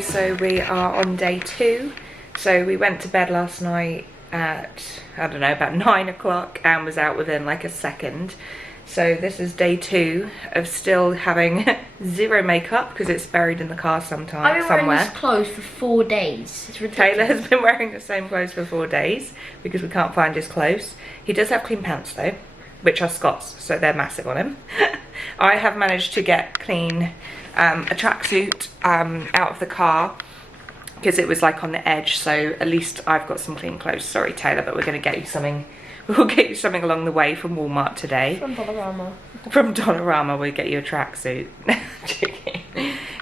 Okay, so we are on day 2. So we went to bed last night at, I don't know, about 9 o'clock and was out within like a second. So this is day 2 of still having zero makeup because it's buried in the car somewhere. I've been wearing this clothes for 4 days. It's ridiculous. Taylor has been wearing the same clothes for 4 days because we can't find his clothes. He does have clean pants though, which are Scott's, so they're massive on him. I have managed to get clean a tracksuit out of the car because it was like on the edge, so at least I've got some clean clothes. Sorry Taylor, but we're going to get you something. We'll get you something along the way from Walmart today. From Dollarama. From Dollarama, we'll get you a tracksuit.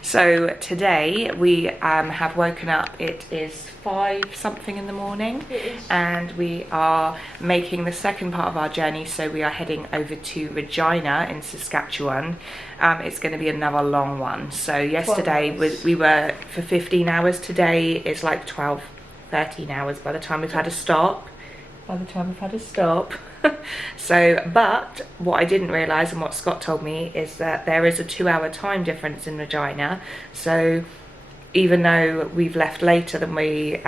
So today we have woken up. It is 5 something in the morning. It is. And we are making the second part of our journey. So we are heading over to Regina in Saskatchewan. It's going to be another long one. So yesterday we were for 15 hours. Today is like 12, 13 hours by the time we've had a stop. So, but what I didn't realise and what Scott told me is that there is a 2-hour time difference in Regina. So even though we've left later than we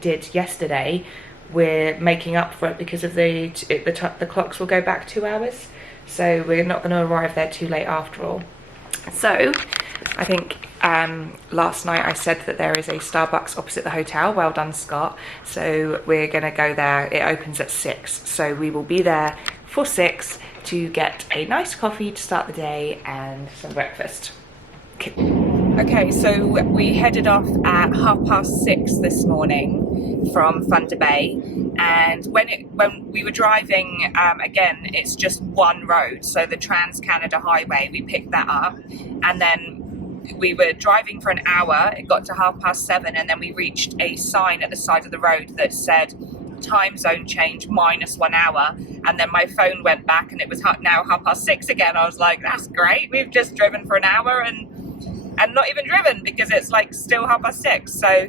did yesterday, we're making up for it because of the clocks will go back 2 hours. So we're not going to arrive there too late after all. So I think last night I said that there is a Starbucks opposite the hotel. Well done, Scott. So we're going to go there. It opens at 6. So we will be there for 6 to get a nice coffee to start the day and some breakfast. Okay, so we headed off at 6:30 this morning from Thunder Bay, and when we were driving, again, it's just one road, so the Trans-Canada Highway, we picked that up, and then we were driving for an hour. It got to 7:30, and then we reached a sign at the side of the road that said time zone change -1 hour, and then my phone went back and it was now 6:30 again. I was like, that's great, we've just driven for an hour and not even driven because it's like still 6:30. So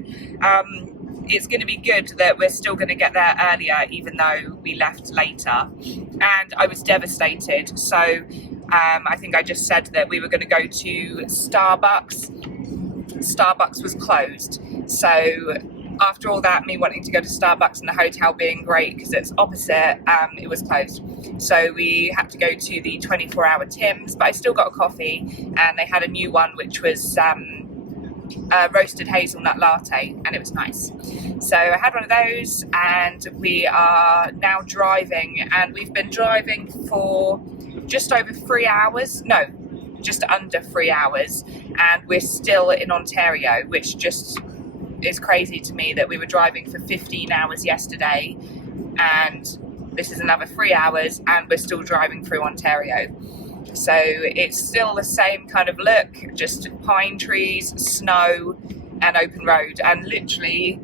it's going to be good that we're still going to get there earlier even though we left later. And I was devastated. So I think I just said that we were going to go to Starbucks. Starbucks was closed. So after all that, me wanting to go to Starbucks and the hotel being great because it's opposite, it was closed. So we had to go to the 24-hour Tim's, but I still got a coffee, and they had a new one which was roasted hazelnut latte, and it was nice. So I had one of those, and we are now driving, and we've been driving for just over 3 hours. No, just under 3 hours, and we're still in Ontario, which just is crazy to me that we were driving for 15 hours yesterday, and this is another 3 hours, and we're still driving through Ontario. So it's still the same kind of look, just pine trees, snow, and open road. And literally,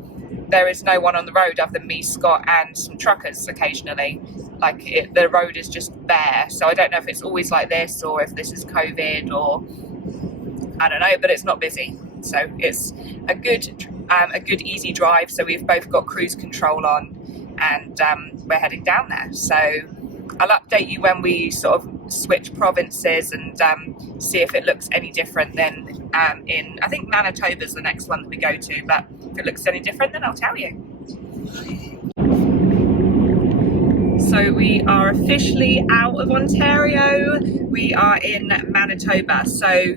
there is no one on the road other than me, Scott, and some truckers occasionally. Like, the road is just bare. So I don't know if it's always like this, or if this is COVID, or I don't know, but it's not busy. So it's a good easy drive. So we've both got cruise control on, and we're heading down there. So I'll update you when we sort of switch provinces and see if it looks any different than I think Manitoba's the next one that we go to, but if it looks any different, then I'll tell you. So we are officially out of Ontario. We are in Manitoba. So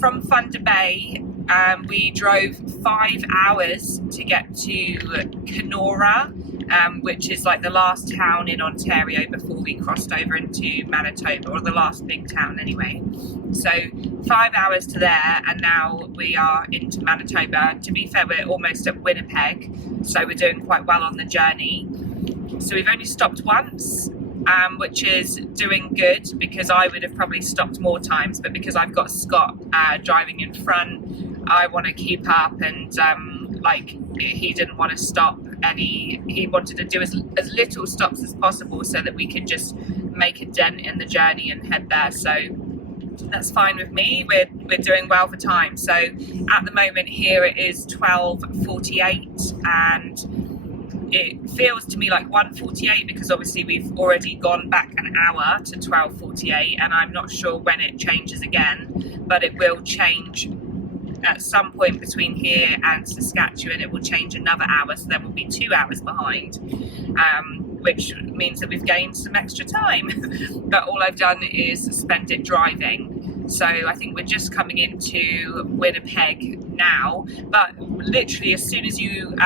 from Thunder Bay, we drove 5 hours to get to Kenora, which is like the last town in Ontario before we crossed over into Manitoba, or the last big town anyway. So 5 hours to there, and now we are into Manitoba. To be fair, we're almost at Winnipeg, so we're doing quite well on the journey. So we've only stopped once, which is doing good because I would have probably stopped more times, but because I've got Scott driving in front, I want to keep up, and like, he didn't want to stop he wanted to do as little stops as possible so that we could just make a dent in the journey and head there. So that's fine with me. We're doing well for time. So at the moment here it is 12:48, and it feels to me like 1:48 because obviously we've already gone back an hour to 12:48, and I'm not sure when it changes again, but it will change at some point between here and Saskatchewan it will change another hour, so then we'll be 2 hours behind, which means that we've gained some extra time. But all I've done is spend it driving. So I think we're just coming into Winnipeg now, but literally as soon as you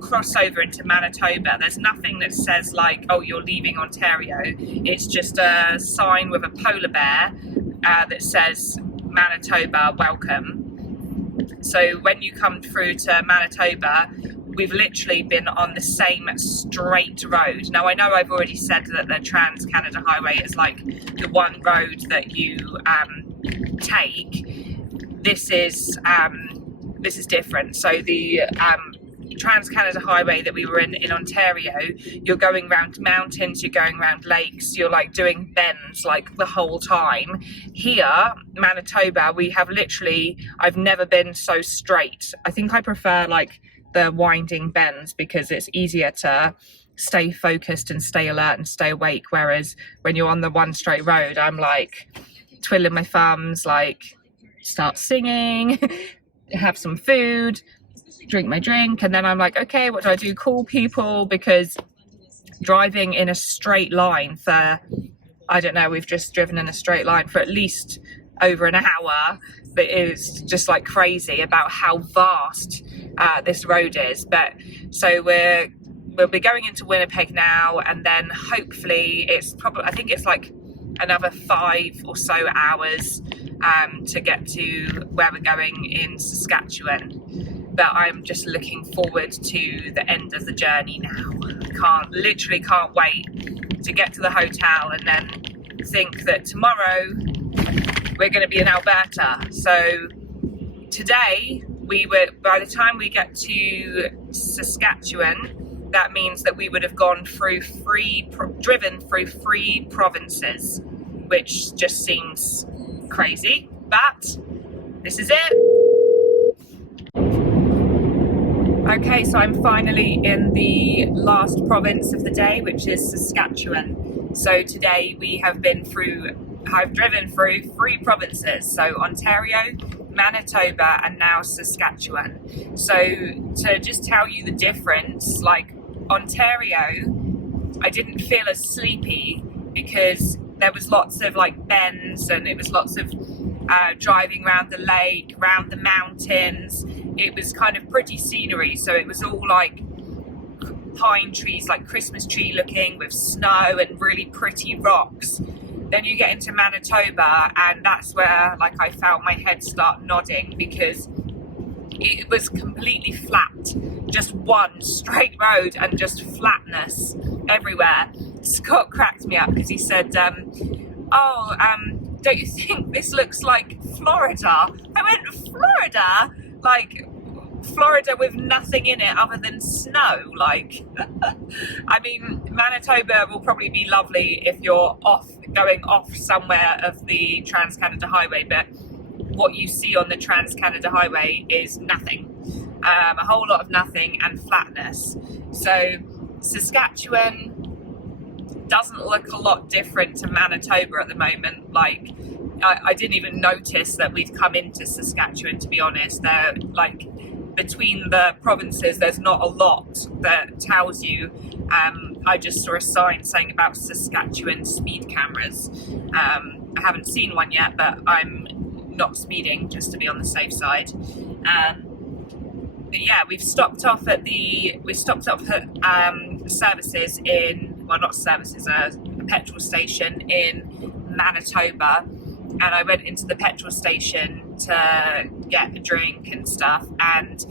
cross over into Manitoba, there's nothing that says like, oh, you're leaving Ontario. It's just a sign with a polar bear that says Manitoba, welcome. So when you come through to Manitoba, we've literally been on the same straight road. Now I know I've already said that the Trans-Canada Highway is like the one road that you take. This is different. So the Trans-Canada Highway that we were in Ontario, you're going around mountains, you're going around lakes, you're like doing bends like the whole time. Here, Manitoba, we have literally, I've never been so straight. I think I prefer like the winding bends because it's easier to stay focused and stay alert and stay awake, whereas when you're on the one straight road, I'm like twiddling my thumbs, like start singing, have some food, drink my drink, and then I'm like, okay, what do I do? Call people, because driving in a straight line for, I don't know, we've just driven in a straight line for at least over an hour. That is just like crazy about how vast this road is. But so we'll be going into Winnipeg now, and then hopefully it's probably, I think it's like another 5 or so hours to get to where we're going in Saskatchewan. But I'm just looking forward to the end of the journey now. Literally can't wait to get to the hotel and then think that tomorrow we're going to be in Alberta. So today, by the time we get to Saskatchewan, that means that we would have gone through driven through 3 provinces, which just seems crazy, but this is it. Okay, so I'm finally in the last province of the day, which is Saskatchewan. So today I've driven through 3 provinces, so Ontario, Manitoba, and now Saskatchewan. So to just tell you the difference, like Ontario, I didn't feel as sleepy because there was lots of like bends, and it was lots of driving around the lake, around the mountains. It was kind of pretty scenery, so it was all like pine trees, like Christmas tree looking, with snow and really pretty rocks. Then you get into Manitoba, and that's where like I felt my head start nodding, because it was completely flat, just one straight road and just flatness everywhere. Scott cracked me up because he said, don't you think this looks like Florida? I went, Florida? Like Florida with nothing in it other than snow? Like, I mean, Manitoba will probably be lovely if you're going off somewhere of the Trans-Canada Highway, but what you see on the Trans-Canada Highway is nothing. A whole lot of nothing and flatness. So Saskatchewan doesn't look a lot different to Manitoba at the moment. Like, I didn't even notice that we'd come into Saskatchewan, to be honest. Like, between the provinces, there's not a lot that tells you. I just saw a sign saying about Saskatchewan speed cameras. I haven't seen one yet, but I'm not speeding just to be on the safe side. But yeah, we've stopped off at services in, well, not services, a petrol station in Manitoba, and I went into the petrol station to get a drink and stuff, and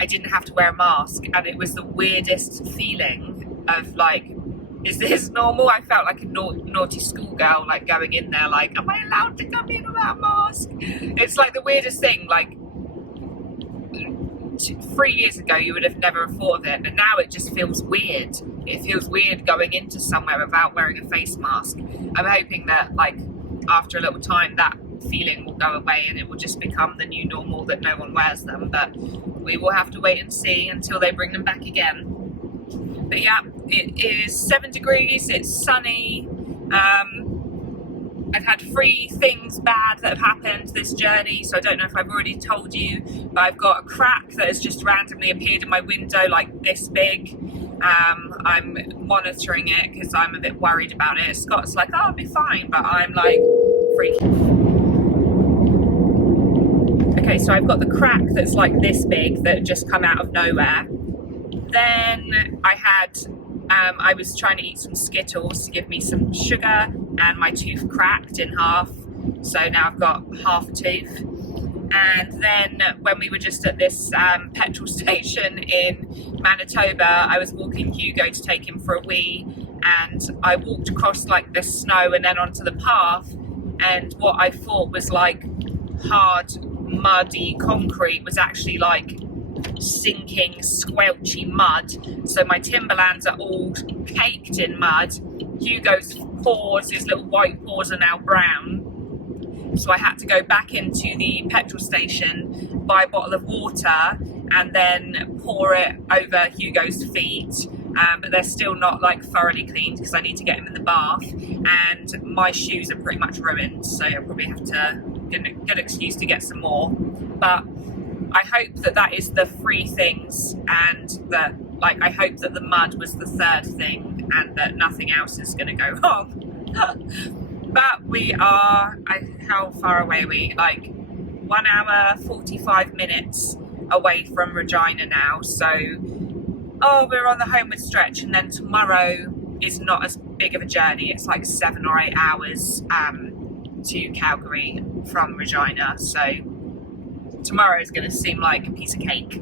I didn't have to wear a mask, and it was the weirdest feeling of like, is this normal? I felt like a naughty schoolgirl, like going in there like, am I allowed to come in without a mask? It's like the weirdest thing. Like 3 years ago you would have never thought of it, but now it just feels weird. It feels weird going into somewhere without wearing a face mask. I'm hoping that like after a little time that feeling will go away and it will just become the new normal that no one wears them, but we will have to wait and see until they bring them back again. But yeah, it is 7 degrees, it's sunny, and I've had 3 things bad that have happened this journey, so I don't know if I've already told you, but I've got a crack that has just randomly appeared in my window like this big. I'm monitoring it because I'm a bit worried about it. Scott's like, oh, I'll be fine, but I'm like freaking. Okay, so I've got the crack that's like this big that just come out of nowhere. Then I was trying to eat some Skittles to give me some sugar, and my tooth cracked in half, so now I've got half a tooth. And then when we were just at this petrol station in Manitoba, I was walking Hugo to take him for a wee, and I walked across like the snow and then onto the path, and what I thought was like hard muddy concrete was actually like sinking squelchy mud. So my Timberlands are all caked in mud. Hugo's paws, his little white paws, are now brown. So I had to go back into the petrol station, buy a bottle of water, and then pour it over Hugo's feet. But they're still not like thoroughly cleaned because I need to get him in the bath, and my shoes are pretty much ruined, so I'll probably have to get a good excuse to get some more. But I hope that is the 3 things, and that like I hope that the mud was the 3rd thing, and that nothing else is going to go wrong. But we are, how far away are we? Like 1 hour 45 minutes away from Regina now, so we're on the homeward stretch, and then tomorrow is not as big of a journey. It's like 7 or 8 hours to Calgary from Regina, so tomorrow is going to seem like a piece of cake.